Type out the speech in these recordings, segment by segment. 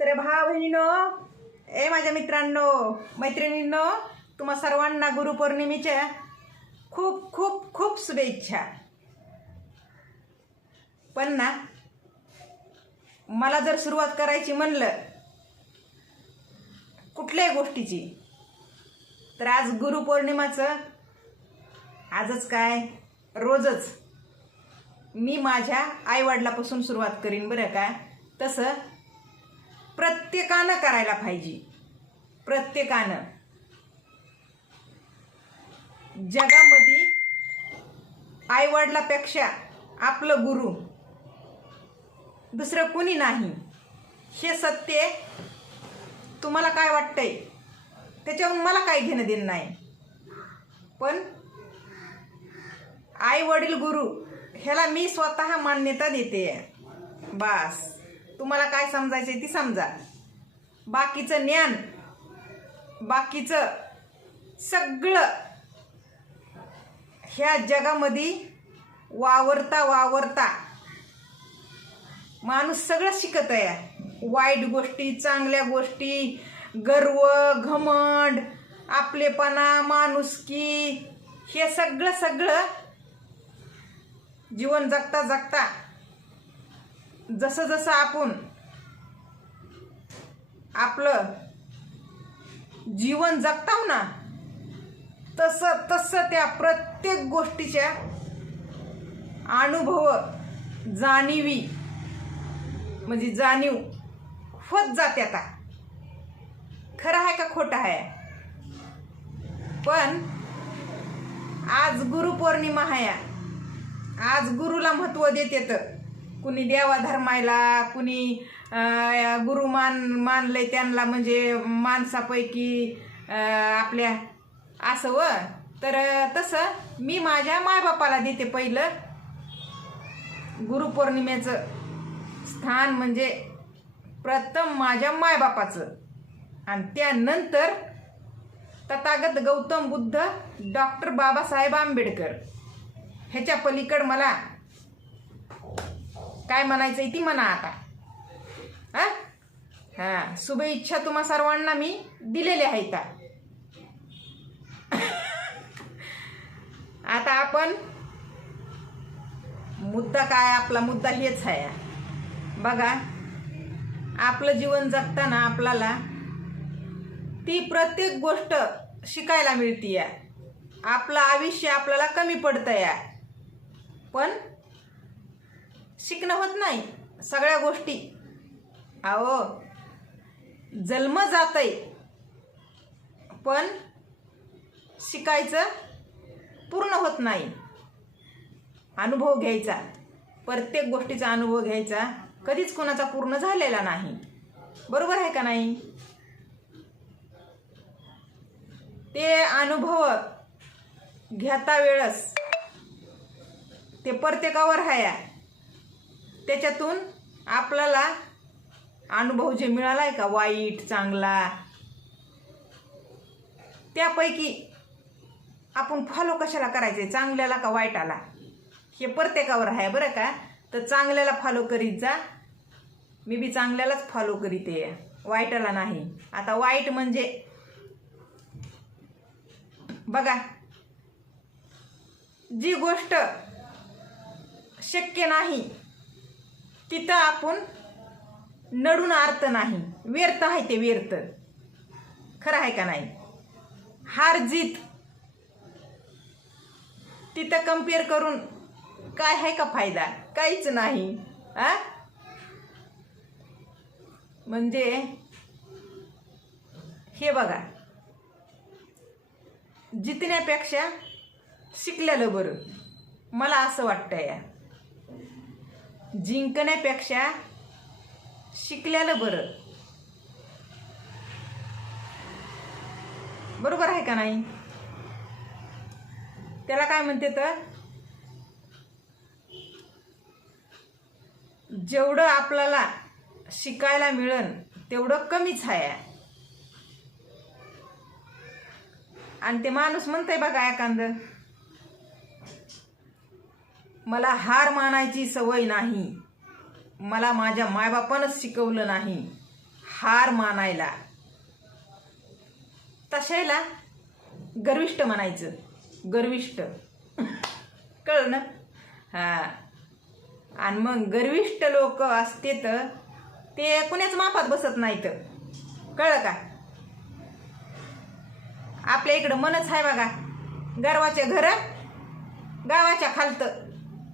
तर भाव बहिणीनो ए माझ्या मित्रांनो मैत्रिणींनो तुम्हा सर्वांना गुरुपौर्णिमेच्या खूप खूप खूप शुभेच्छा. पण ना मला जर सुरुवात करायची म्हणलं कुठल्याही गोष्टीची तर आज गुरुपौर्णिमाचं आजच काय? रोजच मी माझ्या आईवडिलापासून सुरुवात करीन बरं का? तसं प्रत्येकानं करायला पाहिजे. प्रत्येकानं. जगामध्ये आईवडिलापेक्षा आपलं गुरु दुसरं कुणी नाही. हे सत्य तुम्हाला काय वाटतंय? त्याच्यावरून मला काय घेणं देणं नाही. पण आई वडील गुरु ह्याला मी स्वतः मान्यता देते बास. तुम्हाला काय समजायचं ती समजा. बाकीचं ज्ञान बाकीचं सगळं ह्या जगामध्ये वावरता वावरता माणूस सगळं शिकत आहे. वाईट गोष्टी चांगल्या गोष्टी गर्व घमंड आपलेपणा माणुसकी हे सगळं सगळं जीवन जगता जगता जसं जसं आपण आपलं जीवन जगताव ना तसं तसं त्या प्रत्येक गोष्टीच्या अनुभव जाणीवी म्हणजे जाणीव होत जाते आता. खरं आहे का खोटं आहे? पण आज गुरुपौर्णिमा आहे. आज गुरुला महत्त्व देते तर. कुणी देवा धर्मायला कुणी गुरु मान मानले त्यांना म्हणजे माणसापैकी आपल्या असं व. तर तसं मी माझ्या मायबापाला देते पहिलं. गुरुपौर्णिमेचं स्थान म्हणजे प्रथम माझ्या मायबापाचं. आणि त्यानंतर तथागत गौतम बुद्ध डॉक्टर बाबासाहेब आंबेडकर. ह्याच्या पलीकड मला काय म्हणायचं ती म्हणा आता. हा? हा शुभेच्छा तुम्हा सर्वांना मी दिलेल्या आहेत आता आपण मुद्दा काय आपला मुद्दा हेच आहे. बघा आपलं जीवन जगताना आपल्याला ती प्रत्येक गोष्ट शिकायला मिळते आपलं आयुष्य आपल्याला कमी पडतं या पण शिकणं होत नाही. सगळ्या गोष्टी. अहो जन्म जातय. पण शिकायचं पूर्ण होत नाही. अनुभव घ्यायचा. प्रत्येक गोष्टीचा अनुभव घ्यायचा. कधीच कोणाचा पूर्ण झालेला नाही. बरोबर आहे का नाही? ते अनुभव घेता वेळस ते प्रत्येकावर आहे त्याच्यातून आपल्याला अनुभव जे मिळाला आहे का? वाईट चांगला. त्यापैकी आपण फॉलो कशाला करायचे चांगल्याला का वाईटाला? हे प्रत्येकावर आहे बरं का? तर चांगल्याला फॉलो करीत जा. मी बी चांगल्यालाच फॉलो करीते. वाईटाला नाही. आता वाईट म्हणजे बघा जी गोष्ट शक्य नाही तिथं आपण नडून आर्त नाही. व्यर्थ आहे ते व्यर्थ. खरं आहे का नाही? हार जीत. तिथं कंपेअर करून काय आहे का फायदा? काहीच नाही. आ? म्हणजे हे बघा. जितण्यापेक्षा शिकलेलं बरं. मला असं वाटतं या. जिंकण्यापेक्षा शिकलेलं बरं. बरोबर आहे का नाही? त्याला काय म्हणते तर जेवढं आपल्याला शिकायला मिळन तेवढं कमीच आहे. आणि ते माणूस म्हणतंय बघा एखादं मला हार मानायची सवय नाही. मला माझ्या मायबापानंच शिकवलं नाही. हार मानायला. तशाला गर्विष्ट म्हणायचं. गर्विष्ट. कळलं ना? हां. आणि मग गर्विष्ट लोक असते तर ते कुण्याच मापात बसत नाहीत. कळलं का? आपल्या इकडं मनच आहे बघा. गर्वाचे घर गावाच्या खालतं.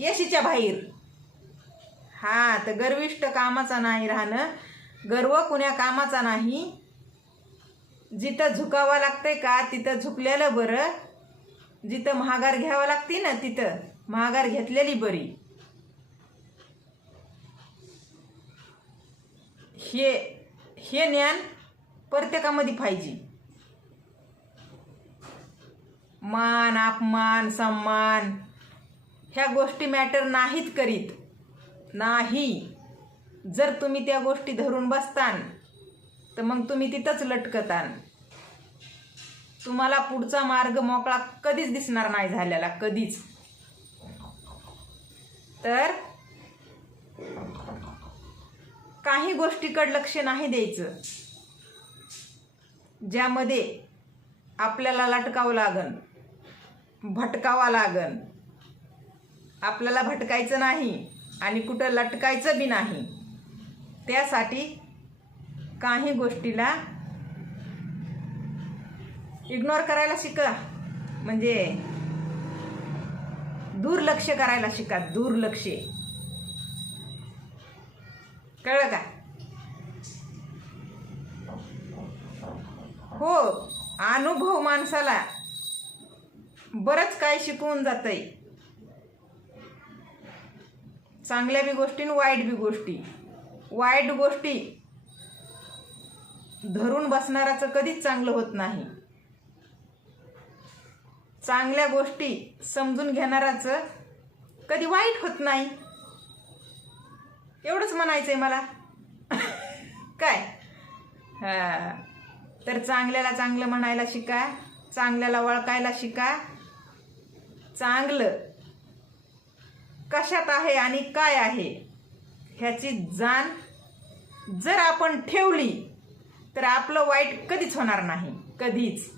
येशीच्या बाहेर. हा तर गर्विष्ट कामाचा नाही राहणं. गर्व कुण्या कामाचा नाही. जिथं झुकावं लागतंय का तिथं झुकलेलं बरं. जिथं महागार घ्यावं लागते ना तिथं महागार घेतलेली बरी. हे हे ज्ञान प्रत्येकामध्ये पाहिजे. मान अपमान सम्मान ह्या गोष्टी मॅटर नाहीत करीत. नाही. जर तुम्ही त्या गोष्टी धरून बसतान तर मग तुम्ही तिथंच लटकतान. तुम्हाला पुढचा मार्ग मोकळा कधीच दिसणार नाही झालेला कधीच. तर काही गोष्टीकडे लक्ष नाही द्यायचं ज्यामध्ये आपल्याला लटकावं लागन भटकावा लागन आपल्याला भटकायचं नाही आणि कुठं लटकायचं बी नाही. त्यासाठी काही गोष्टीला इग्नोर करायला शिका. म्हणजे दुर्लक्ष करायला शिका दुर्लक्ष. कळलं का? हो अनुभव माणसाला बरंच काय शिकवून जातंय. चांगल्या बी गोष्टी आणि वाईट बी गोष्टी. वाईट गोष्टी धरून बसणाराचं कधीच चांगलं होत नाही. चांगल्या गोष्टी समजून घेणाराचं कधी वाईट होत नाही. एवढंच म्हणायचं आहे मला. काय? हा. तर चांगल्याला चांगलं म्हणायला शिका चांगल्याला वळखायला शिका. चांगलं कशात आहे आणि काय आहे ह्याची जाण जर आपण ठेवली तर आपलं वाईट कधीच होणार नाही. कधीच.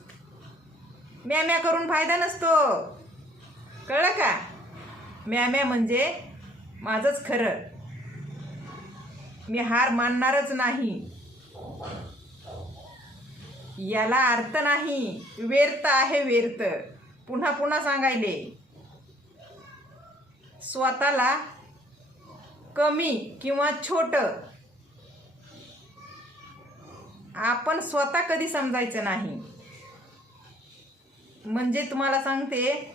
म्या म्या करून फायदा नसतो. कळलं का? म्या म्या म्हणजे माझंच खरं. मी हार मानणारच नाही. याला अर्थ नाही. व्यर्थ आहे व्यर्थ. पुन्हा पुन्हा सांगायले. स्वतःला कमी किंवा छोट. आपण स्वतः कधी समजायचं नाही. म्हणजे तुम्हाला सांगते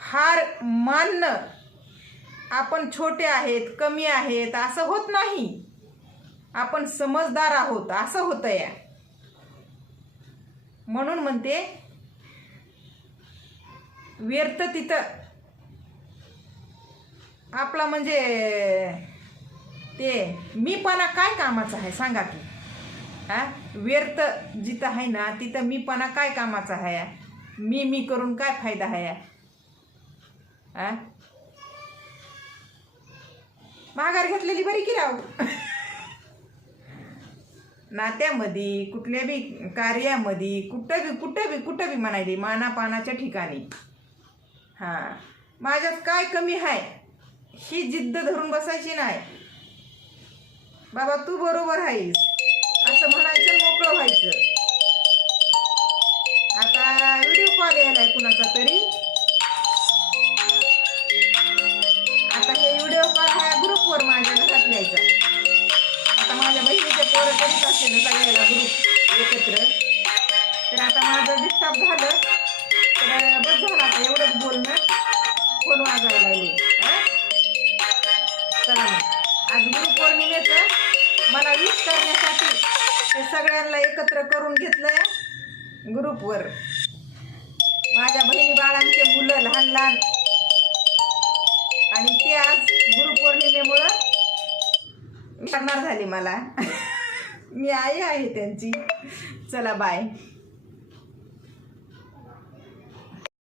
हार मानणं आपण छोटे आहेत कमी आहेत असं होत नाही. आपण समजदार आहोत असं होतं या. म्हणून म्हणते व्यर्थ तिथं. आपला म्हणजे ते मीपणा काय कामाचा आहे? सांगा की. हा? व्यर्थ जिथं आहे ना तिथं मीपणा काय कामाचा आहे? मी मी करून काय फायदा आहे? आ माघार घेतलेली बरी की राव? नात्यामध्ये कुठल्या बी कार्यामध्ये कुठं बी कुठं बी कुठं बी म्हणायली मानापानाच्या ठिकाणी. हां. माझ्यात काय कमी आहे ही जिद्द धरून बसायची नाही. बाबा तू बरोबर आहेस असं म्हणायचं मोकळं व्हायचं. आता व्हिडिओ कॉल यायलाय कुणाचा तरी. आता हे व्हिडिओ कॉल ह्या ग्रुपवर माझ्या घरात यायचा. आता माझ्या बहिणीचे पोरं करीत असेल सगळ्याला ग्रुप एकत्र. तर आता माझं डिस्टर्ब झालं. तर बस झालं आता एवढंच बोलणं. फोन वाजायला लागले. हा? चला मग. आज गुरुपौर्णिमेचं मला विश करण्यासाठी ते सगळ्यांना एकत्र करून घेतलं ग्रुपवर. माझ्या बहिणी बाळांचे मुलं लहान लहान. आणि ते आज गुरुपौर्णिमेमुळं करणार झाली मला. मी आई आहे त्यांची. चला बाय